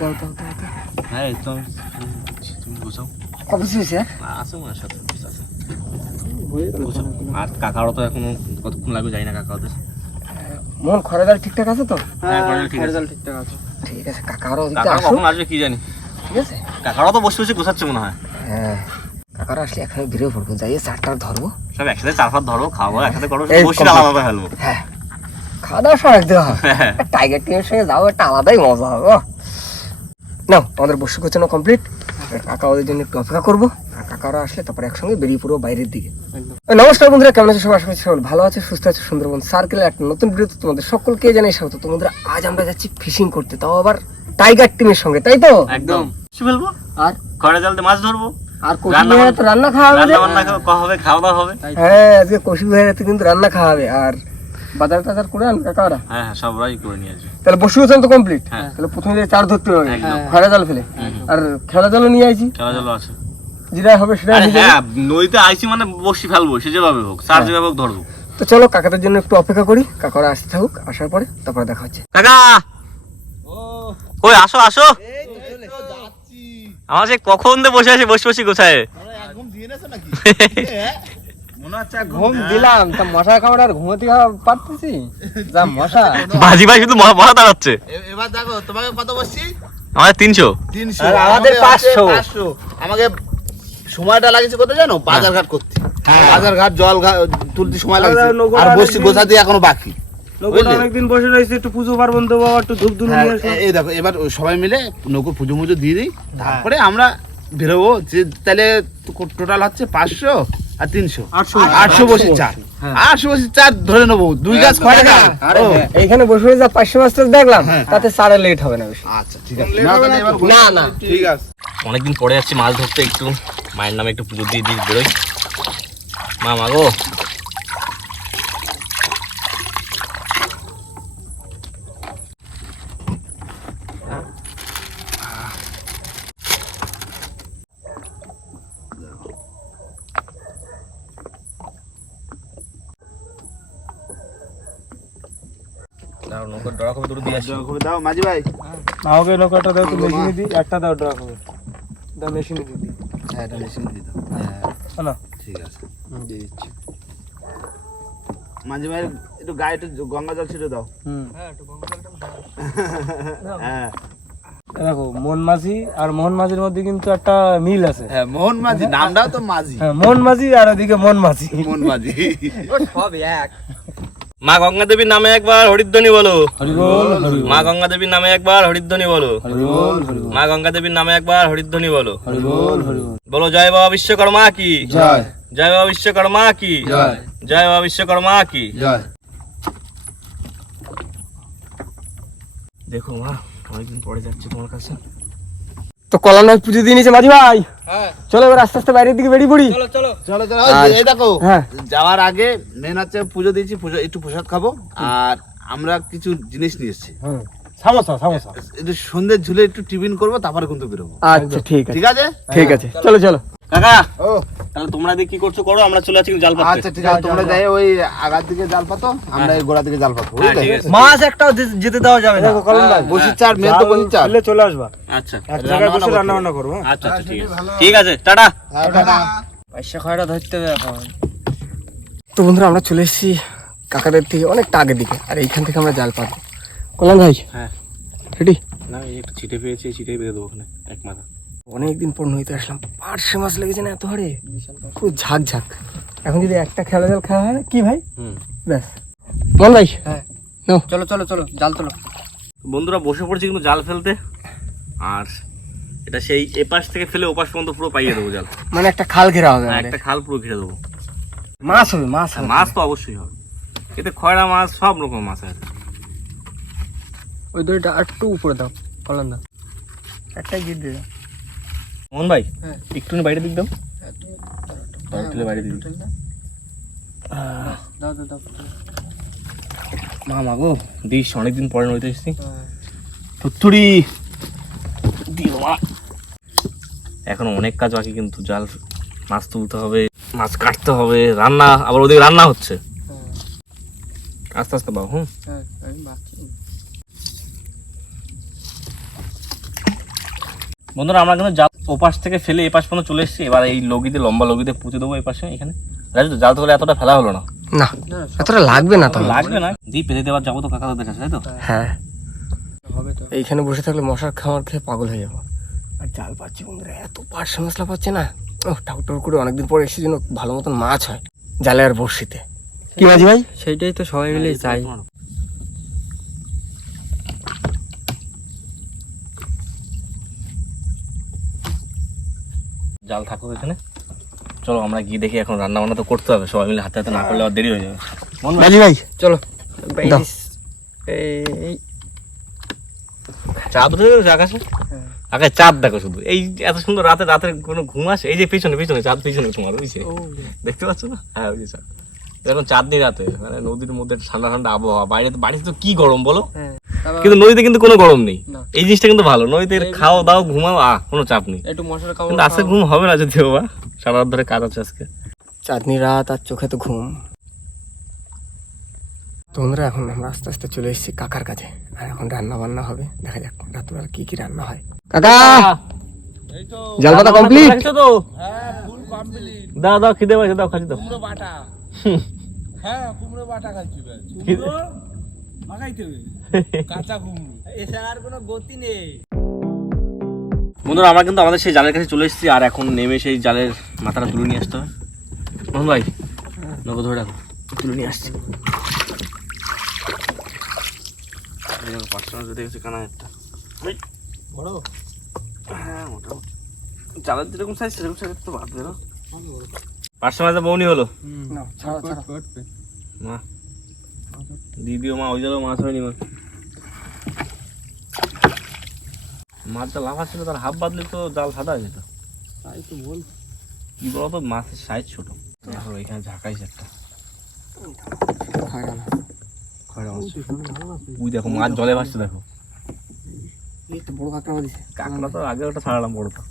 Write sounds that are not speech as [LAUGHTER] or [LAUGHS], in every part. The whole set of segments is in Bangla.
দাও দাও দাও হ্যাঁ তো তুমি গোছাও। অবশ্যই স্যার আছে সাথে আছে। আর কাকারও তো এখনও কতক্ষণ লাগবে জানি না কাকা ওদের মন খরাদার ঠিকঠাক আছে তো? হ্যাঁ খরচ ঠিকঠাক আছে। ঠিক আছে কাকারও ওদিকে কাকা কখন আসবে কি জানি। ঠিক আছে। কাকারও তো বসে বসে গোছাচ্ছে মনে হয়। হ্যাঁ কাকারা আসলে বেরিয়ে পড়ব চারটা ধরবো। সব একসাথে চার ফাত ধরো খাব একসাথে করো বসে আলাদা ফেলব। হ্যাঁ। খাওয়া দাওয়া সব একদিন হবে। টাইগার টিমের সঙ্গে যাও একটা আলাদাই মজা হবে। নাও আমাদের বসে গোছানো কমপ্লিট কাকা ওদের জন্য একটু অপেক্ষা করব। কাকারা আসলে তারপর একসঙ্গে বেরিয়ে পড়ব বাইরের দিকে। নমস্কার বন্ধুরা কেমন আছে সবাই? আশা করছি সবাই ভালো আছে সুস্থ আছে সুন্দরবন সার্কেলের একটা নতুন ভিডিওতে তোমাদের সকলকে জানাই স্বাগত। তোমাদের আজ আমরা যাচ্ছি ফিশিং করতে তাও আবার টাইগার টিমের সঙ্গে তাই তো? একদম। কি ফেলব আর? খড়ে জালতে মাছ ধরবো। আর কৌশিক রান্না তো রান্না খাওয়া হবে। খাওয়া হবে দাওয়া হবে। হ্যাঁ আজকে কৌশিক ভাইয়েরা কিন্তু রান্না খাওয়া হবে। আর বাজার টাজার করে আন কাকারা হ্যাঁ হ্যাঁ সবাই করে নিয়ে আসবে। তাহলে বসে গোছানো তো কমপ্লিট হ্যাঁ। তাহলে প্রথমে যে চার ধরতে হবে। একদম। খরা জাল ফেলে। আর খেলা জালও নিয়ে আইছি। খেলা জল আছে। যেটা হবে সেটা হ্যাঁ নদীতে আইসি মানে বসি ফেলব সে যেভাবে হোক। হ্যাঁ। যেভাবে হোক ধরবো। তো চলো কাকাদের জন্য একটু অপেক্ষা করি। কাকারা আসতে থাকুক আসার পরে তারপরে দেখা হচ্ছে। কাকা! ওই আসো আসো। আমার সে কখন দিয়ে বসে আছে বসে বসে কোথায়? [LAUGHS] ঘুম দিলাম তা মশা খাবার ঘুমোতে পারতেছি? যা মশা। [LAUGHS] বাজি ভাই শুধু মশা মশা দাঁড়াচ্ছে। এবার দেখো তোমাকে কত বসছি? আমাদের তিনশো। তিনশো। আমাদের 500 আমাকে সময়টা লাগেছে কোথায় জানো? বাজার করতে। বাজার জল তুলতে সময় লাগছে আর বসছি গোছাতে এখনও বাকি। অনেকদিন বসে রয়েছে একটু পুজো পার্বণ দেবো একটু ধূপ ধুনো হ্যাঁ, নিয়ে আসব। এ- এই দেখো এবার সবাই মিলে নৌকো পুজো মুজো দিয়ে দিই। তারপরে আমরা বেরোবো। যে তাহলে টোটাল হচ্ছে পাঁচশো। আর তিনশো। আটশো। বসে। চার। হ্যাঁ। আটশো বসে চার ধরে নেব। দুই গাছ খড়ে না আরে হ্যাঁ, এইখানে বসে বসে যা পাঁচশো মাস্টার দেখলাম তাতে সারা লেট হবে না বেশি। আচ্ছা ঠিক আছে। না, না ঠিক আছে। অনেকদিন পরে যাচ্ছি মাছ ধরতে একটু মায়ের নামে একটু পুজো দিয়ে দিয়ে বেরোই। মা মা দাঁড়াও, নৌকার ডরা কবে দুটো দিয়ে আসি। করে দাও মাঝি ভাই। আমাকে নৌকাটা দাও তো মেশিনে দিই একটা দাও ড্রা হবে। দাও মেশিনে দিই হ্যাঁ এটা মেশিন দিয়ে দাও। না ঠিক আছে। দিয়ে দিচ্ছি। মাঝে মাঝে একটু গায়ে একটু গঙ্গা জল ছিটে দাও। হ্যাঁ [LAUGHS] দেখো মোহন মাঝি আর মোহন মাঝির মধ্যে কিন্তু একটা মিল আছে। হ্যাঁ মোহন মাঝি নামটাও তো মাঝি। হ্যাঁ মোহন মাঝি আর ওদিকে মন মাঝি। মোহন মাঝি। সব এক। মা গঙ্গা দেবীর নামে একবার হরিধ্বনি বলো। মা গঙ্গা দেবীর নামে একবার হরিধ্বনি বলো। মা গঙ্গা দেবীর নামে একবার হরিধ্বনি বলো। বলো জয় বাবা বিশ্বকর্মা কি? জয়। জয় বাবা বিশ্বকর্মা কি? জয়। জয় বাবা বিশ্বকর্মা কি? জয়। দেখো মা অনেকদিন পরে যাচ্ছি তোমার কাছে। তো কলানায় পুজো দিয়ে নিয়েছে মাঝি ভাই। চলো এবার আস্তে আস্তে বাইরের দিকে বেরিয়ে পড়ি। চলো চলো। চলো এই দেখো হ্যাঁ। যাওয়ার আগে মেন হচ্ছে পুজো দিয়েছি পুজো একটু প্রসাদ খাব। আর আমরা কিছু জিনিস নিয়ে এসেছি। সমস্যা সামোসা সামোসা। একটু সন্ধ্যে ঝুলে একটু টিফিন করব তারপরে কিন্তু বেরোবো। আচ্ছা ঠিক আছে। ঠিক আছে? ঠিক আছে। চলো চলো। কাকা ও। তাহলে তোমরা কি করছ করো আমরা চলে যাচ্ছি জাল পাততে আচ্ছা ঠিক আছে তোমরা যাই ওই আগার দিকে জাল পাতো আমরা এই গোড়া দিকে জাল পাতো হ্যাঁ, বুঝলে? ঠিক আছে। মাছ একটাও যেতে দেওয়া যাবে না। বসি চার মেন তো বসি চার। চলে আসবা। আচ্ছা। এক জায়গায় বসে রান্না বান্না করব। আচ্ছা আচ্ছা ঠিক আছে। ঠিক আছে টাটা। হ্যাঁ, টাটা। পয়সা খয়টা ধরতে হবে এখন। তো বন্ধুরা আমরা চলে এসেছি কাকাদের থেকে অনেকটা আগের দিকে আর এইখান থেকে আমরা জাল পাবো। কল্যাণ ভাই হ্যাঁ। রেডি না এই একটু ছিটে পেয়েছি ছিটে পেয়ে দেবো ওখানে এক মাথা। অনেকদিন পর নদীতে আসলাম। পার্শে মাছ লেগেছে না এত হারে? পুরো ঝাঁক ঝাঁক। এখন যদি একটা খেলা জাল খাওয়া হয় কি ভাই? ব্যাস। মন ভাই। হ্যাঁ। নাও চলো চলো চলো জাল তোলো। বন্ধুরা বসে পড়ছি কিন্তু জাল ফেলতে। আর এটা সেই এপাশ থেকে ফেলে ওপাশ পর্যন্ত পুরো পাইয়ে দেবো জাল। মানে একটা খাল ঘেরা হবে হ্যাঁ, একটা খাল পুরো ঘিরে দেবো। মাছ হবে মাছ হবে। মাছ তো অবশ্যই হবে। এতে খয়রা মাছ সব রকম মাছ আছে। ওই দড়িটা একটু উপরে দাও কল্যাণ দাও। একটা গিয়ে দিয়ে দাও। মোহন ভাই হ্যাঁ। একটুখানি বাইরে দিক দাও। তুলে বাইরে দাও মা মাগো দিস অনেকদিন পরে নদীতে এসেছি। থুত্তুরি দিয়ে মা। এখনও অনেক কাজ বাকি কিন্তু জাল মাছ তুলতে হবে মাছ কাটতে হবে রান্না আবার ওদিকে রান্না হচ্ছে। আস্তে আস্তে বাবু হুম হ্যাঁ আমি বাকি বন্ধুরা আমরা কিন্তু জাল ওপাশ থেকে ফেলে এপাশ পর্যন্ত চলে এসেছি। এবার এই লগিতে লম্বা লগিতে পুঁতে দেবো এই পাশে এখানে। রাজু জাল তো এতটা ফেলা হলো না। না এতটা লাগবে না তো লাগবে না। দিয়ে পেতে দেওয়ার যাব তো কাকা তাই তো? হ্যাঁ। এইখানে বসে থাকলে মশার খামার খেয়ে পাগল হয়ে যাব। আর জাল পাচ্ছি বন্ধুরা এত পার্শ্ব মশলা পাচ্ছে না। ও ঠাকুর করে অনেকদিন পরে এসে যেন ভালো মতন মাছ হয় জালে আর বড়শিতে। কি মাঝি ভাই? সেইটাই তো সবাই মিলে চাই। জাল থাকুক এখানে। চলো আমরা গিয়ে দেখি এখন রান্না বান্না তো করতে হবে। সবাই মিলে হাতে হাতে না করলে আর দেরি হয়ে যাবে। ভাই। চলো। চাঁদ উঠে গেছে আকাশে আকাশে চাঁদ দেখো শুধু। এই এত সুন্দর রাতে রাতের কোনো ঘুম আসে? এই যে পিছনে পিছনে চাঁদ পিছনে তোমার বুঝছে? দেখতে পাচ্ছ না? হ্যাঁ ওই যে চাঁদ এখন চাঁদনি রাতে মানে নদীর মধ্যে ঠান্ডা ঠান্ডা আবহাওয়া। বাইরে তো বাড়িতে তো কি গরম বলো? হ্যাঁ। কিন্তু নদীতে কিন্তু কোনো গরম নেই। এই জিনিসটা কিন্তু ভালো। নদীতে খাও দাও ঘুমাও আহ কোনো চাপ নেই। একটু মশলা খাব কিন্তু আজকে ঘুম হবে না যদিও বা। সারা রাত ধরে কাজ আছে আজকে। চাঁদনি রাত আর চোখে তো ঘুম। তো বন্ধুরা এখন আমরা আস্তে আস্তে চলে এসেছি কাকার কাছে। আর এখন রান্না বান্না হবে। দেখা যাক রাত্রবেলা কি কি রান্না হয়। কাকা! জাল পাতা কমপ্লিট তো? দাও দাও খিদে পাইছে দাও খাচ্ছি দাও কুমড়ো বাটা। [LAUGHS] হ্যাঁ কুমড়ো বাটা খাচ্ছি খিদে- মাখাইতে হবে। কাঁচা কুমড়ো এছাড়া আর কোনো গতি নেই। বন্ধুরা আমরা কিন্তু আমাদের সেই জালের কাছে চলে এসেছি আর এখন নেমে সেই জালের মাথাটা তুলে নিয়ে আসতে হবে। মোহন ভাই নৌকো ধরে রাখো তুলে নিয়ে আসছি। দেখো, পাঁচটা গেছে কানা একটা বড়? হ্যাঁ মোটামুটি। জালের যেরকম সাইজ সেরকম সাইজ তো বাদ না। পাঁচটা মাঝে বৌনি হলো? মা দিদিও মা ওই মাছ হয়নি মা মাছটা লাফা ছিল তার হাফ বাদলে তো জাল সাদা হয়ে যেত। তাই তো বল। কি বলতো মাছের সাইজ ছোট। দেখো এখানে ঝাঁকাইছে একটা। খয়রা মাছ। উই দেখো মাছ জলে ভাসছে দেখো। এই তো বড় কাঁকড়া দিছে কাঁকড়া তো আগে ওটা ছাড়লাম বড় তো।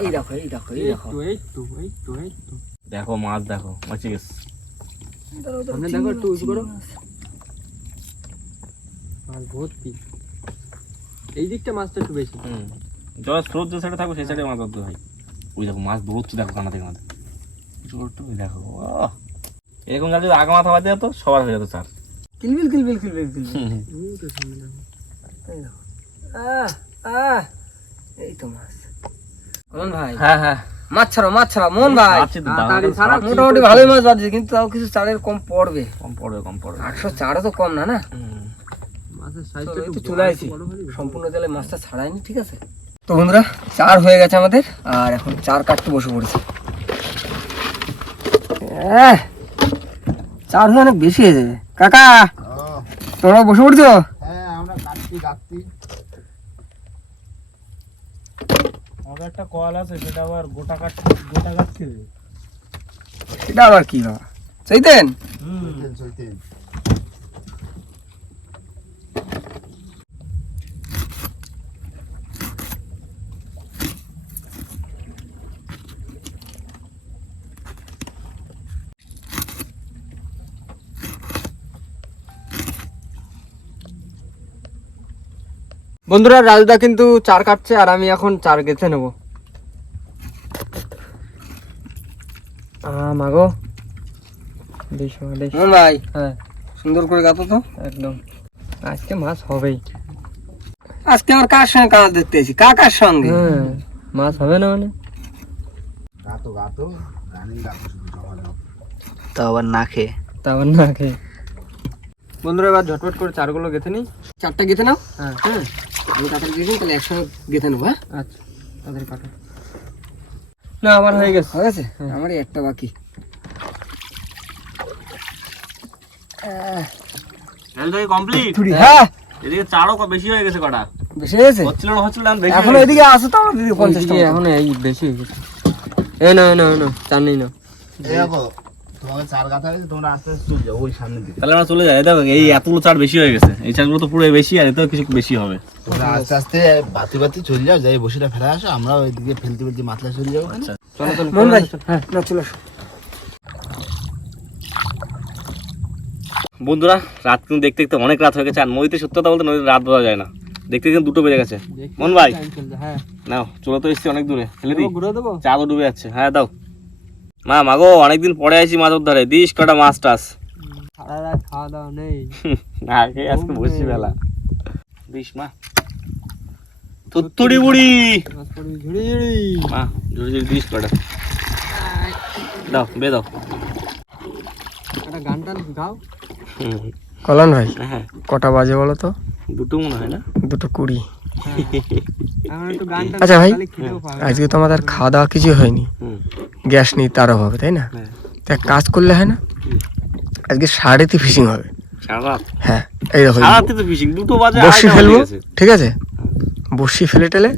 এই দেখো এই দেখো এই এই দেখো। তো এই তো এই তো এই তো। দেখো মাছ দেখো মাছি গেছে। সামনে দেখো একটু উঁচু করো। মাছ। ভর্তি এই দিকটা মাছটা একটু বেশি। হুম। স্রোত যে সাইডে থাকবে সেই সাইডে মাছ ধরতে হয়। ওই দেখো মাছ দৌড়চ্ছে দেখো কানা থেকে কানাতে কিছু করতে ওই দেখো এরকম জাল যদি আগা মাথা বাজে যেত সবার হয়ে যেত চার কিলবিল কিলবিল কিলবিল কিলবিল। এই তো সামনে দেখো। আহ আহ এই তো মাছ। ভাই। হ্যাঁ হ্যাঁ। মাছ ছাড়ো মাছ ছাড়ো মোহন ভাই। মোটামুটি ভালোই মাছ বাজছে কিন্তু তাও কিছু চারের কম পড়বে। কম পড়বে কম পড়বে। আটশো চারও তো কম না না? সম্পূর্ণ জলে মাছটা ছাড়াইনি ঠিক আছে? তো বন্ধুরা চার হয়ে গেছে আমাদের আর এখন চার কাটতে বসে পড়েছে। চার হয়ে অনেক বেশি হয়ে যাবে। কাকা তোমরা বসে পড়ছো? হ্যাঁ আমরা কাটছি কাটছি। আমাদের একটা কল আছে সেটা আবার গোটা কাট গোটা হবে এটা আবার কি বাবা? চাইতেন বন্ধুরা রাজুদা কিন্তু চার কাটছে আর আমি এখন চার গেছে নেব। মাগো। মোহন ভাই। হ্যাঁ। সুন্দর করে গাতো তো। একদম। আজকে মাছ হবেই। আজকে আমার কার সঙ্গে কাজ দেখতে কাকার সঙ্গে? হ্যাঁ মাছ হবে না মানে। গাতো গাতো তা আবার না খেয়ে। তা আবার না খেয়ে। বন্ধুরা এবার ঝটপট করে চারগুলো গেঁথে নিই। চারটা গেতে নাও। হ্যাঁ। হ্যাঁ। আমি কাকার গেছি তাহলে একসঙ্গে গেতে নেব হ্যাঁ? আচ্ছা তাদের কাটো না আমার হয়ে গেছে। হয়ে গেছে? আমার একটা বাকি। কমপ্লিট হ্যাঁ। এদিকে চারও বেশি হয়ে গেছে কটা? বেশি হয়েছে? হচ্ছিল না হচ্ছিল না এখন এদিকে আসো তো দিদি পঞ্চাশটা এখন এই বেশি হয়ে গেছে। এ না না না চার নেই না দেখো তোমাকে চার গাথা হয়েছে তোমরা আস্তে আস্তে চলে যাও ওই সামনের দিকে। তাহলে আমরা চলে যাই। দেখো এই এতগুলো চার বেশি হয়ে গেছে। এই চারগুলো তো পুরো বেশি আর এতেও কিছু বেশি হবে। তোমরা আস্তে আস্তে বাতি বাতি চলে যাও যাই বসিটা ফেলে আসো আমরা ওইদিকে ফেলতে ফেলতে মাতলা চলে যাব চলো চলো মোহন ভাই হ্যাঁ চলে আসো। বন্ধুরা রাত কিন্তু দেখতে দেখতে অনেক রাত হয়ে গেছে। আর নদীতে সত্যি কথা বলতে নদীতে রাত বোঝা যায় না। দেখতে কিন্তু দুটো বেজে গেছে। মন ভাই হ্যাঁ। নাও চলে তো এসছি অনেক দূরে। ফেলে দিই। ঘুরে দেবো? চা তো ডুবে যাচ্ছে। হ্যাঁ দাও। মা মাগো অনেকদিন পরে আইছি মাছের ধরে। দিস কটা মাছ সারা রাত খাওয়া দাওয়া নেই। [LAUGHS] আগে আজকে বসি বেলা। দিস মা। তুত্তুড়ি বুড়ি মাছ ঝুড়ি ঝুড়ি। মা ঝুড়ি ঝুড়ি দিস কটা। দাও বে দাও। একটা গান টান গাও। কলান ভাই হ্যাঁ। কটা বাজে বলো তো? দুটো মনে হয় না? দুটো কুড়ি। টান আচ্ছা ভাই পাবে আজকে তো আমাদের খাওয়া দাওয়া কিছু হয়নি। গ্যাস নেই তার অভাবে তাই না? তা এক কাজ করলে হয় না? আজকে সাড়েতে ফিশিং হবে। হ্যাঁ এই দেখো তো বসি ফেলব ঠিক আছে? বসি ফেলে টেলে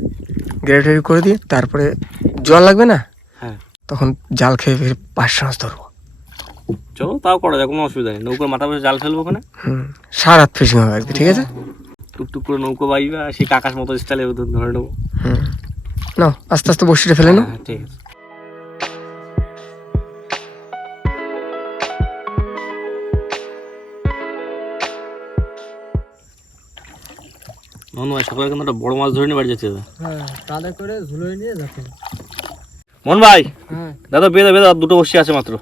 গ্রেটারি করে দিয়ে তারপরে জল লাগবে না? হ্যাঁ। তখন জাল খেয়ে ফিরে পাঁচশো মাছ ধরবো। চলো তাও করা যায় কোনো অসুবিধা নেই। নৌকার মাথা বসে জাল ফেলব ওখানে। হুম সারা রাত ফিশিং হবে আজকে ঠিক আছে? টুকটুক করে নৌকো বাইবা সেই কাকাশ মতো স্টাইলে ধরে নেব। হুম। নাও আস্তে আস্তে বসিটা ফেলে নাও হ্যাঁ ঠিক আছে। মন ভাই সকালে কিন্তু একটা বড় মাছ ধরে নিয়ে বাড়ি যাচ্ছে হ্যাঁ কাদা করে ধুলোয় নিয়ে যাচ্ছে। মন ভাই হ্যাঁ। দাদা বেদা বেদা দুটো বসে আছে মাত্র।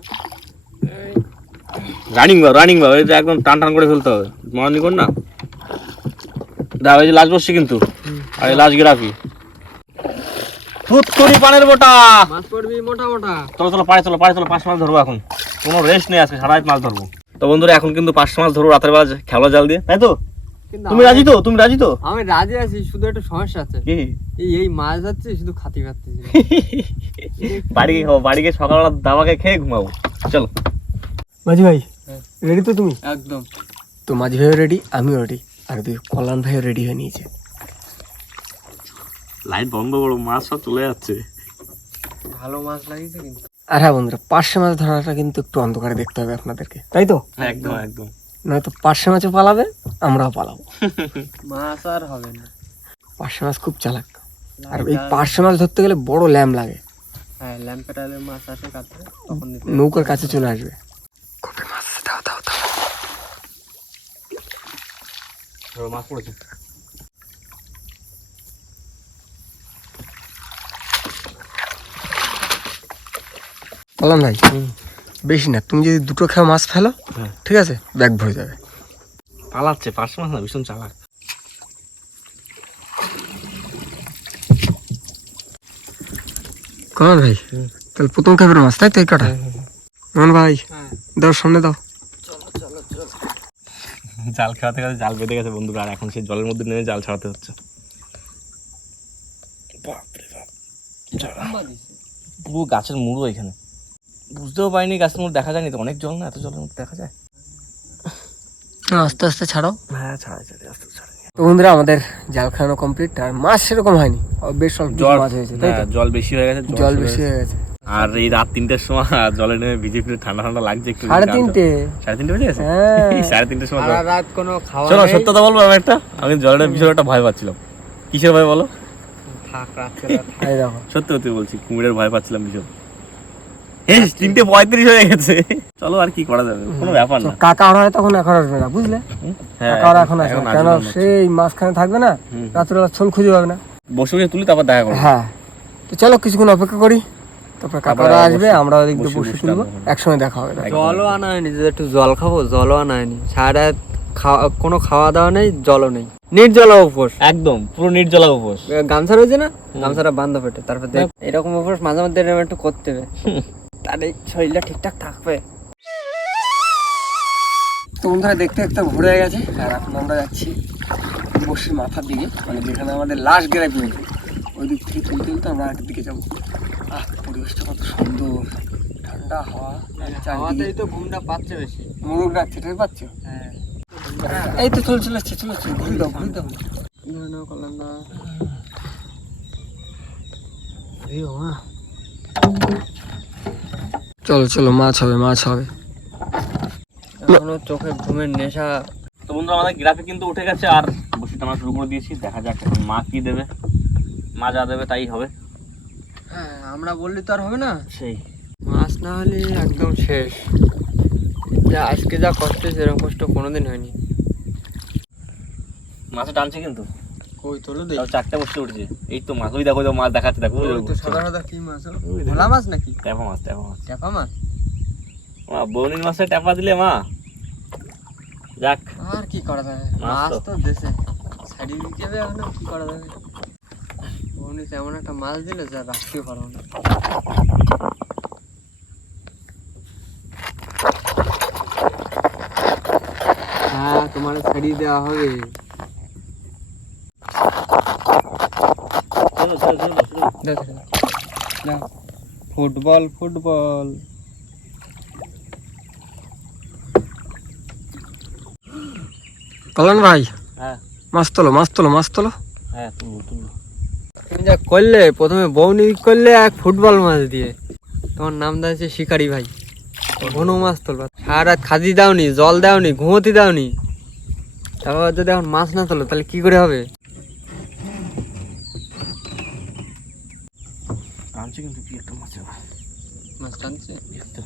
রানিং বা রানিং বা একদম টান টান করে ফেলতে হবে। মরানি কর না? দাদা এই যে লাজ বসছি কিন্তু। আর এই লাজ গেরাফি ফুটকুড়ি পানের বোটা। মাছ পড়বি মোটা মোটা। চলো চলো পাড়ে চলো পাড়ে চলো পাঁচ মাছ ধরবো এখন। কোনো রেস্ট নেই আজকে সারা রাত মাছ ধরবো। তো বন্ধুরা এখন কিন্তু পাঁচশো মাছ ধরবো রাতের বেলা খেলা জাল দিয়ে। তাই তো? তুমি রাজি তো? তুমি রাজি তো? আমি রাজি আছি শুধু একটা সমস্যা আছে। কি? এই এই মাছ যাচ্ছে শুধু খাতি পাচ্ছি। বাড়ি গিয়ে খাব বাড়ি গিয়ে সকালবেলা দাবাকে খেয়ে ঘুমাবো। চলো। মাঝি ভাই হ্যাঁ। রেডি তো তুমি? একদম। তো মাঝি ভাইও রেডি আমিও রেডি আর দুই কল্যাণ ভাইও রেডি হয়ে নিয়েছে। লাইট বন্ধ করো মাছ সব চলে যাচ্ছে। ভালো মাছ লাগিয়েছে কিন্তু। আর হ্যাঁ বন্ধুরা পার্শে মাছ ধরাটা কিন্তু একটু অন্ধকারে দেখতে হবে আপনাদেরকে তাই তো? একদম একদম। নয়তো পার্শে মাছও পালাবে আমরাও পালাবো। মাছ আর হবে না। পার্শে মাছ খুব চালাক। আর এই পার্শে মাছ ধরতে গেলে বড় ল্যাম লাগে। হ্যাঁ ল্যাম্পেটালের মাছ আসে কাছে তখন নৌকার কাছে চলে আসবে। কপি মাছ দাও দাও দাও। মাছ পড়েছে। কল্যাণ ভাই বেশি না তুমি যদি দুটো খেয়ে মাছ ফেলো হ্যাঁ। ঠিক আছে ব্যাগ ভরে যাবে। পালাচ্ছে পাঁচশো মাছ না ভীষণ চালাক। কল্যাণ ভাই তাহলে প্রথম খাবার মাছ তাই তো এই কটা? ভাই হ্যাঁ। দাও সামনে দাও। জাল খেলাতে খেলাতে জাল বেঁধে গেছে বন্ধুরা আর এখন সেই জলের মধ্যে নেমে জাল ছাড়াতে হচ্ছে। পুরো গাছের মুড়ো এখানে। বুঝতেও পারিনি গাছের মুড়ো দেখা যায়নি তো অনেক জল না এত জলের মধ্যে দেখা যায়? আস্তে আস্তে ছাড়াও। হ্যাঁ ছাড়া ছাড়ে আস্তে ছাড়ে তো বন্ধুরা আমাদের জাল খাওয়ানো কমপ্লিট আর মাছ সেরকম হয়নি। বেশ অল্প জল মাছ হয়েছে হ্যাঁ, জল বেশি হয়ে গেছে জল বেশি হয়ে গেছে গেছে। আর এই রাত তিনটের সময় [LAUGHS] জলে নেমে ভিজে ফিরে ঠান্ডা ঠান্ডা লাগছে একটু সাড়ে তিনটে? সাড়ে তিনটে বেজে গেছে? হ্যাঁ। [LAUGHS] সাড়ে তিনটের সময় রাত কোনো খাওয়া শোনো নেই। সত্য বলব আমি একটা? আমি জলের বিষয়ে একটা ভয় পাচ্ছিলাম। কিসের ভয় বলো? সত্যি সত্যি বলছি কুমিরের ভয় পাচ্ছিলাম ভীষণ। এই তিনটে পঁয়ত্রিশ হয়ে গেছে। চলো আর কি করা যাবে? কোনো ব্যাপার না। কাকা ওরা হয় তখন এখন আসবে না বুঝলে? হ্যাঁ কাকা ওরা এখন আসবে না। কেন সেই মাঝখানে থাকবে না। রাত্রেবেলা ছোল খুঁজে পাবে না। বসে বসে তুলি তারপর দেখা করব। হ্যাঁ। তো চলো কিছুক্ষণ অপেক্ষা করি। তারপর কাকারা আসবে আমরা ওদিক দিয়ে বসে বসে বসে তুলবো একসঙ্গে দেখা হবে জলও আনা হয়নি যে একটু জল খাব জলও আনা হয়নি। সারা খাওয়া কোনো খাওয়া দাওয়া নেই জলও নেই। নির্জলা উপোস। একদম পুরো নির্জলা উপোস। গামছা রয়েছে না? গামছাটা বান্ধ পেটে তারপর দেখ এরকম উপোস মাঝে মধ্যে এরকম একটু করতে হবে। [LAUGHS] তাহলে শরীরটা ঠিকঠাক থাকবে। তো বন্ধুরা দেখতে দেখতে ভোর হয়ে গেছে আর এখন আমরা যাচ্ছি বসির মাথার দিকে মানে যেখানে আমাদের লাস্ট গ্যারাপি হয়েছে ওই দিক থেকে তুলতে তুলতে আমরা আগের দিকে যাব। আহ পরিবেশটা কত সুন্দর ঠান্ডা হাওয়া আর তো ঘুমটা পাচ্ছে বেশি। মোরগ ডাকছে টের পাচ্ছ? হ্যাঁ। এই তো চল চলে আসছে চলে আসছে ঘুরে দাও ঘুরে দাও। ধরে করলাম না। চলো চলো মাছ হবে মাছ হবে। এখনও চোখে ঘুমের নেশা। তো বন্ধু আমাদের গ্রাফে কিন্তু উঠে গেছে আর বসে টানা শুরু করে দিয়েছি। দেখা যাক এখন মা কি দেবে। মা যা দেবে তাই হবে। হ্যাঁ আমরা বললে তো আর হবে না। সেই। মাছ না হলে একদম শেষ। যা আজকে যা কষ্ট হয়েছে এরকম কষ্ট কোনোদিন হয়নি। মাছে টানছে কিন্তু। কই তোলো দেই? চারটে বসে উঠছে। এই তো মাছ ওই দেখো মাছ দেখাচ্ছে দেখো ওই তো সাদা সাদা কি মাছ? ভোলা মাছ নাকি? ট্যাপা মাছ ট্যাপা মাছ। চাপা মাছ? মা বৌনির মাছে ট্যাপা দিলে মা। যাক। আর কি করা যাবে? মাছ তো। দেশে। ছাড়ি দিতে হবে এখন আর কি করা যাবে? উনি তেমন একটা মাছ দিলে যা রাখতে পারব না। হ্যাঁ তোমার ছাড়িয়ে দেওয়া হবে। Football football. পালান ভাই হ্যাঁ। মাছ তোলো মাছ তোলো মাছ তোলো। হ্যাঁ তুমি যা করলে প্রথমে বৌনি করলে এক ফুটবল মাছ দিয়ে। তোমার নাম দিয়েছে শিকারি ভাই। ঘন মাছ তোলবা। সারা রাত খাদি দাওনি জল দাওনি ঘুমোতে দাওনি। তারপর যদি এখন মাছ না তোলো তাহলে কি করে হবে? আনছি কিন্তু কি একটা মাছ মাছ টানছে? এই তো।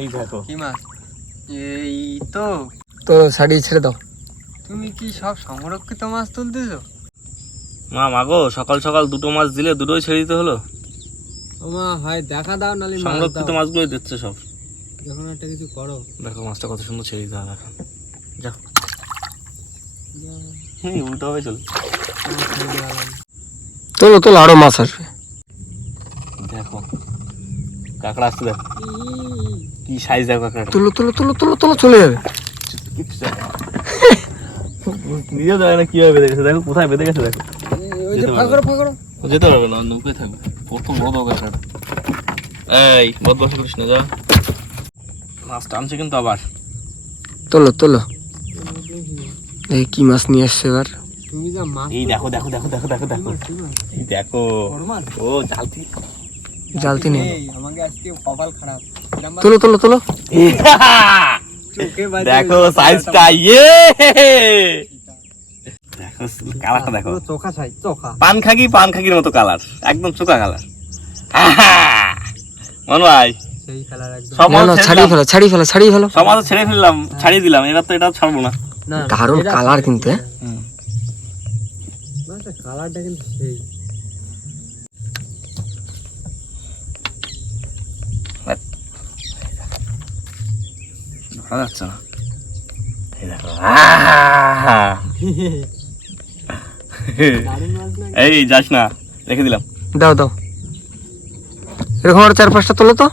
এই দেখো। কি মাছ? এই তো। তো ছাড়িয়ে ছেড়ে দাও। তুমি কি সব সংরক্ষিত মাছ তুলতেছো? মা মাগো সকাল সকাল দুটো মাছ দিলে দুটোই ছেড়ে দিতে হলো তোমা হয় দেখা দাও নালে সংরক্ষিত মাছগুলোই দিচ্ছে সব যখন একটা কিছু করো দেখো মাছটা কত সুন্দর ছেড়ে দিতে হবে দেখো যাও হুম উল্টো হবে চল তোলো তোলো আরও মাছ আসবে দেখো কাঁকড়া আসছে দেখো কি সাইজ দেখো কাঁকড়াটা তুলো তুলো তুলো তুলো তুলো চলে যাবে নিজেও জানে না কীভাবে বেঁধে গেছে দেখো কোথায় বেঁধে গেছে দেখো যেতে পারবে। না নৌকে থাকবে। প্রথম বড় কাঁকড়াটা এই বদমাশি করিস না যা। মাছ টানছে কিন্তু আবার। তোলো তোলো। এই কি মাছ নিয়ে আসছে এবার? তুমি এই দেখো দেখো দেখো দেখো দেখো দেখো? এই দেখো। ও জালতি। জালতি নেই। আমাকে আজকে কপাল খারাপ। তোলো তোলো তোলো। দেখো সাইজটা ইয়ে! দেখো [LAUGHS] কালারটা দেখো। চোখা সাইজ চোখা পান খাগি পান খাগির মতো কালার একদম চোখা কালার। মন ছেড়ে ছাড়িয়ে। ফেলো ছাড়িয়ে ফেলো ছাড়িয়ে ফেলো। সব মাছ ছেড়ে ফেললাম ছাড়িয়ে দিলাম এবার তো এটা ছাড়বো না। দারুণ কালার কিন্তু হ্যাঁ কালারটা কিন্তু সেই। ভালো যাচ্ছে না। [LAUGHS] [LAUGHS] এই যাস না রেখে দিলাম। দাও দাও। এরকম আরও চার পাঁচটা তোলো তো।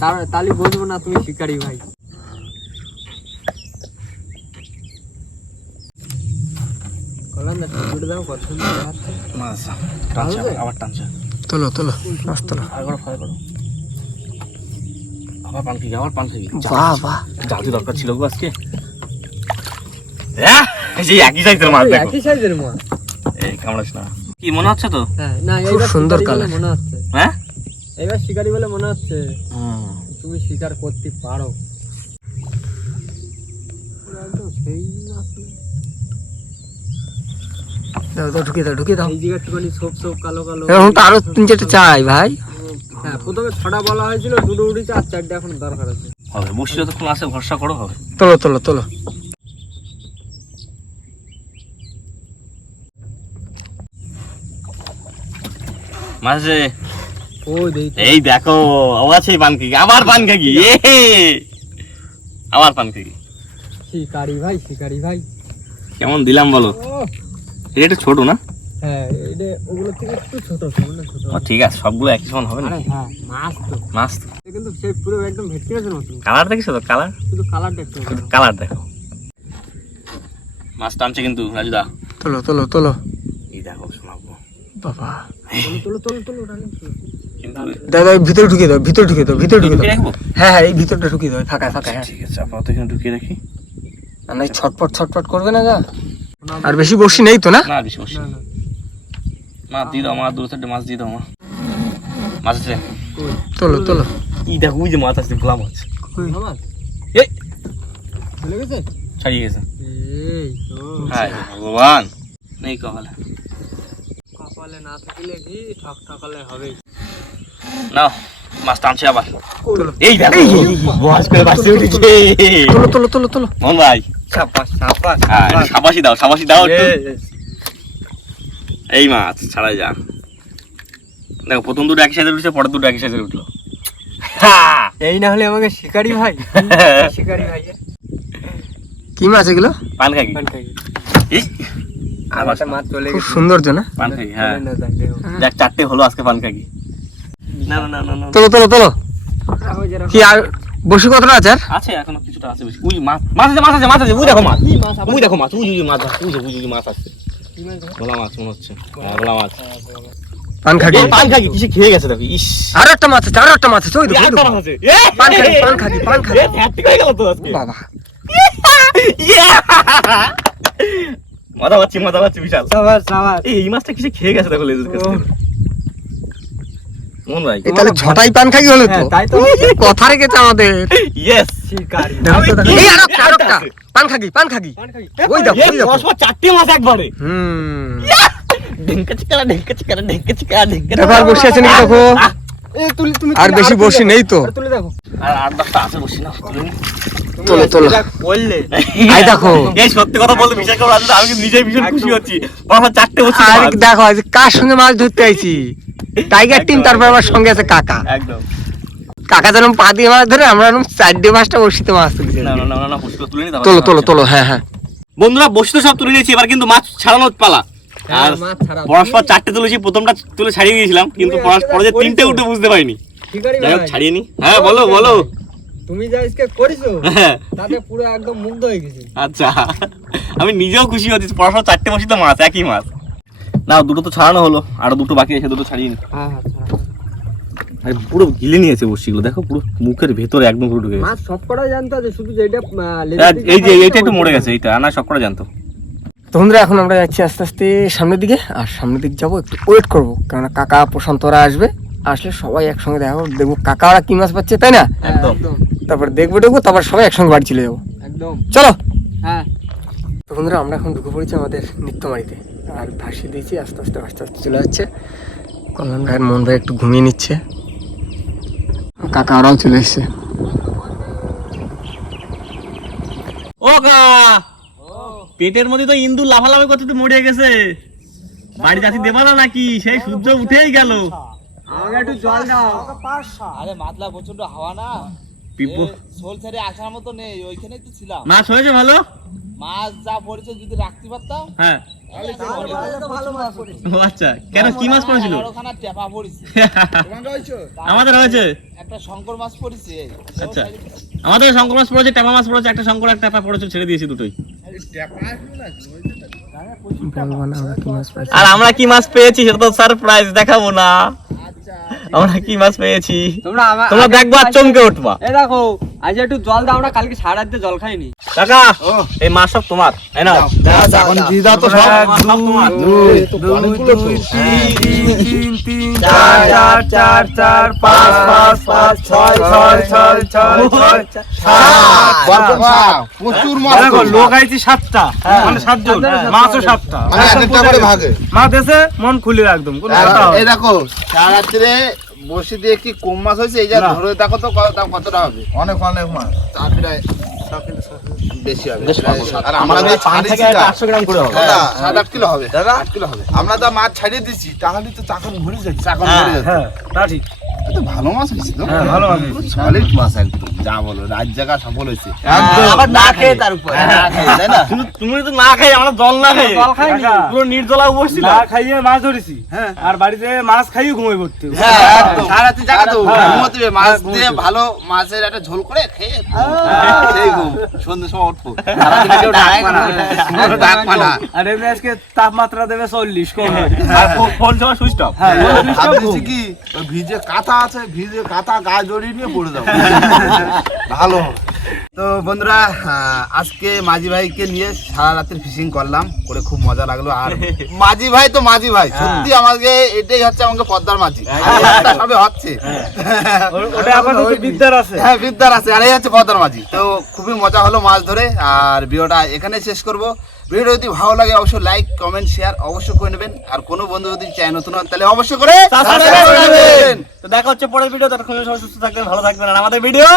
তার তালি বলব না তুমি শিকারি ভাই। তোলো তোলো মাছ তোলো। আবার পান খাগি আবার পান বাহ জালতি দরকার ছিল গো আজকে। আহ, একই সাইজের মাছ দেখো। একই সাইজের মাছ। এই কামড়াস না। কি মনে হচ্ছে তো? হ্যাঁ না খুব সুন্দর শিকারি মনে হচ্ছে। হ্যাঁ? এবার শিকারি বলে মনে হচ্ছে। তুমি শিকার করতে পারো। পুরো একদম সেই মাছ না। দাও দাও ঢুকিয়ে দাও ঢুকিয়ে দাও। এই জায়গাটুখানি সোপ সোপ কালো কালো। এরকম তো আরও তিন চারটে চাই ভাই। হ্যাঁ প্রথমে ছটা বলা হয়েছিল দুটো উঠেছে আর চারটে এখন দরকার আছে। হবে যতক্ষণ আসে ভরসা করো হবে। তোলো তোলো তোলো। মাঝে। এই দেখো ও আছে পান খাগি আবার পান খাগি এ আবার পান খাগি শিকারি ভাই শিকারি ভাই? কেমন দিলাম বলো? এটা একটু ছোট না? হ্যাঁ এটা ওগুলো থেকে একটু ছোট ও, ঠিক আছে সবগুলো একই সমান হবে না হ্যাঁ মাছ তো। মাছ এটা কিন্তু সেই পুরো একদম ভেটকি মাছের মতো। কালার দেখিস তো? কালার? শুধু কালারটা একটু কালার দেখো। মাছ টানছে কিন্তু রাজুদা। তোলো তোলো তোলো। এই দেখো শোনাবো। বাবা। দাদা ভিতরে ঢুকিয়ে দাও ভিতরে ঢুকিয়ে দাও ভিতরে ঢুকিয়ে দাও। হ্যাঁ হ্যাঁ এই ভিতরটা ঢুকিয়ে দাও ফাঁকা ফাঁকা হ্যাঁ। ঠিক আছে আপাতত এখানে ঢুকিয়ে রাখি। নাই ছটপট ছটপট করবে না যা আর বেশি বসি নেই তো না? না বেশি বসি না না মা দিয়ে দাও মা দু চারটে মাছ দিয়ে দাও মা। মাছ আছে? তোলো তোলো। ই দেখো ওই যে মাছ আছে ভোলা মাছ। এই! চলে গেছে? ছাড়িয়ে গেছে। এই ভগবান। নেই কপালে। কপালে না থাকলে কি ঠক ঠকালে হবে নাও মাছ টানছে আবার। এই দেখো। মাছ করে উঠেছে। তোলো তোলো তোলো তোলো। মন ভাই। সাবাস সাবাস হ্যাঁ সাবাসি। দাও সাবাসি দাও এই মাছ ছাড়াই যা। দেখো প্রথম দুটো একই সাথে উঠছে পরের দুটো একই সাথে উঠল। এই না হলে আমাকে শিকারি ভাই। [LAUGHS] শিকারি ভাই। কি মাছ এগুলো? পান খাকি পান খাই। আর মাছ মাছ চলে খুব না হ্যাঁ। যাক, দেখো। চারটে হলো আজকে পান না না না না না। তোলো তোলো তোলো। কি আর বসে কতটা আছে আছে এখনও কিছুটা আছে বেশি। উই মাছ মাছ আছে মাছ আছে মাছ আছে। উই দেখো মাছ। উই দেখো মাছ উই উই মাছ আছে উই যে উই উই মাছ আছে। ভোলা মাছ মনে হচ্ছে। হ্যাঁ ভোলা মাছ। পান খাকি পান খাকি কিসে খেয়ে গেছে দেখো ইস। আরও একটা মাছ আছে আরও একটা মাছ আছে ওই দেখো, ওই আরেকটা দেখো। মাছ আছে। এ, পান খাকি পান খাকি পান খাকি এ, হয়ে গেল তো আজকে। বাবা! মজা পাচ্ছি মজা পাচ্ছি বিশাল। সাবাস সাবাস। এই মাছটা কিসে খেয়ে গেছে দেখো লেজের কাছে? মন ভাই। তাহলে ছটাই পান খাকি হলো তো? তাই তো। কথা রেখেছে আমাদের। ইয়েস শিকারি। দেখো তো, দেখো। আমি এই কি- একটা, আরও একটা। আছে। পান খাকি পান খাকি ওই দেখো ওই চারটে মাছ একবারে। হুম। আর বসে আছে নাকি দেখো? এই তুলি তুমি আর বেশি বসি নেই তো। আর আর আট দশটা আছে বসি না। তুলে তোলো, আই দেখো। এই সত্যি কথা বলতে বিশ্বাস করো আমি নিজেই ভীষণ খুশি হচ্ছি। পরপর চারটে বসছি আর দেখো আজ কার সঙ্গে মাছ ধরতে আইছি? টাইগার টিম তারপর আমার সঙ্গে আছে কাকা। একদম। কাকা যেরকম পা দিয়ে মাছ ধরে আমরা এরকম চারটে মাছটা বসিতে মাছ তুলছি না না না না, তুলে তোলো তোলো হ্যাঁ হ্যাঁ। বন্ধুরা বসি তো সব তুলে নিয়েছি এবার কিন্তু মাছ ছাড়ানোর পালা। আর পরস্পর চারটে তুলেছি প্রথমটা তুলে ছাড়িয়ে দিয়েছিলাম কিন্তু পরস্পর যে তিনটে উঠে বুঝতে পারিনি। যাই হোক ছাড়িয়ে নি। হ্যাঁ বলো বলো। তুমি যা আজকে করেছ [LAUGHS] হ্যাঁ। তাতে পুরো একদম মুগ্ধ হয়ে গেছি। আচ্ছা আমি নিজেও খুশি হচ্ছি পরস্পর চারটে বসি তো মাছ একই মাছ না দুটো তো ছাড়ানো হলো আরও দুটো বাকি আছে দুটো ছাড়িয়ে নি। হ্যাঁ হ্যাঁ পুরো গিলে নিয়েছে বসিগুলো দেখো পুরো মুখের ভেতরে একদম পুরো ঢুকে গেছে। মাছ সব জানতো আছে শুধু যেটা আর দিকে এই যে এইটা একটু মরে গেছে এইটা আনা সব করে জানতো। তো এখন আমরা যাচ্ছি আস্তে আস্তে সামনের দিকে আর সামনের দিকে যাব একটু ওয়েট করব কেননা কাকা প্রশান্তরা আসবে আসলে সবাই একসঙ্গে দেখা করব দেখব কাকারা কি মাছ পাচ্ছে তাই না? হ্যাঁ, একদম। তারপর দেখব দেখব তারপর সবাই একসঙ্গে বাড়ি চলে যাব। একদম। চলো। হ্যাঁ। তো বন্ধুরা আমরা এখন ঢুকে পড়েছি আমাদের নিত্যমারিতে। আর ভাসিয়ে দিয়েছি আস্তে আস্তে আস্তে আস্তে চলে যাচ্ছে। কল্যাণ ভাইয়ের মন ভাই একটু ঘুমিয়ে নিচ্ছে। কাকা ওরাও চলে এসছে। ও কা পেটের মধ্যে তো ইন্দুর লাফালাফি করতে তো মরে গেছে। বাড়ি যাচ্ছি দেবা না নাকি? সেই সূর্য উঠেই গেল। আমাকে একটু জল দাও। আরে মাতলা প্রচণ্ড হাওয়া না? পিপো। সোল ছেড়ে আসার মতো নেই ওইখানেই তো ছিলাম। মাছ হয়েছে ভালো? মাছ যা পড়েছে যদি রাখতে পারতাম হ্যাঁ। ভালো মাছ পড়েছে। ও আচ্ছা কেন কি মাছ পড়েছিল? টেপা পড়েছে। [LAUGHS] আমাদের হয়েছে। একটা শঙ্কর মাছ পড়েছে আচ্ছা। আমাদের শঙ্কর মাছ পড়েছে টেপা মাছ পড়েছে একটা শঙ্কর একটা টেপা পড়েছে ছেড়ে দিয়েছি দুটোই। আর আমরা কি মাছ পেয়েছি সেটা তো সারপ্রাইজ দেখাবো না। আমরা কি মাছ পেয়েছি? তোমরা আমার তোমরা দেখবা আর চমকে উঠবা। এই দেখো আজ একটু জল দাও আমরা কালকে সারা রাত জল খাইনি। কাকা এই মাছ সব তোমার। তাই না এখন দিয়ে দাও তো সব মাছ তোমার। দুই দুই তিন তিন চার চার চার চার পাঁচ পাঁচ পাঁচ ছয় ছয় ছয় ছয় ছয় প্রচুর মাছ দেখো লোক আইছি সাতটা। মানে সাতজন। মাছও সাতটা। মানে এক একটা করে ভাগে। মাছ এসে মন খুলে একদম কথা এই দেখো সারা রাত্রে বসে দিয়ে কি কম মাছ হয়েছে? এই যা। ধরে দেখো তো কত- টাকা কতটা হবে? অনেক অনেক মাছ। তা প্রায় বেশি হবে। আর আমরা যে ছাড়িয়েছি আটশো গ্রাম করে হবে। সাত আট কিলো হবে। আট কিলো হবে। আমরা যা মাছ ছাড়িয়ে দিচ্ছি তাহলে তো চাকন ভরে যাচ্ছে চাকন ভরে যাচ্ছে হ্যাঁ তা ঠিক। ভালো মাছ হয়েছে তো। হ্যাঁ, ভালো মাছ সলিড মাছ একদম যা বলো রাত জায়গা সফল হয়েছে। আবার না খেয়ে তার উপরে তাই না? তুমি তো না খাই আমরা জল না খাই জল খাইনি। পুরো নির্জলা বসছিল না খাইয়ে মাছ ধরেছি। হ্যাঁ। আর বাড়িতে মাছ খাইয়ে ঘুমিয়ে পড়তে। হ্যাঁ একদম। সারা রাত্রি জায়গা তো হ্যাঁ। ঘুমোতে মাছ হ্যাঁ, দিয়ে ভালো মাছের একটা ঝোল করে খেয়ে সন্ধ্যের সময় উঠবো। আর এমনি আজকে তাপমাত্রা দেবে চল্লিশ কমে। আর ফোন সময় সুইচ অফ। হ্যাঁ কি ভিজে কাঁথা আছে ভিজে কাঁথা গায়ে জড়িয়ে নিয়ে পড়ে যাব। [LAUGHS] ভালো হবে। তো বন্ধুরা আজকে মাঝি ভাইকে নিয়ে সারা রাতের ফিশিং করলাম। করে খুব মজা লাগল। আর [LAUGHS] মাঝি ভাই তো মাঝি ভাই। সত্যি আমাকে এটাই হচ্ছে আমাকে পদ্মার মাঝি। সবে হচ্ছে। [LAUGHS] ওটা আছে। হ্যাঁ বিদ্যার আছে। আর এই হচ্ছে পদ্মার মাঝি। তো খুবই মজা হলো মাছ ধরে। আর ভিডিওটা এখানে শেষ করব। ভিডিও যদি ভালো লাগে অবশ্যই লাইক কমেন্ট শেয়ার অবশ্যই করে নেবেন। আর কোনো বন্ধু যদি চায় নতুন হন তাহলে অবশ্যই করে তো দেখা হচ্ছে পরের ভিডিও ততক্ষণ সবাই সুস্থ থাকবেন ভালো থাকবেন। আর আমাদের ভিডিও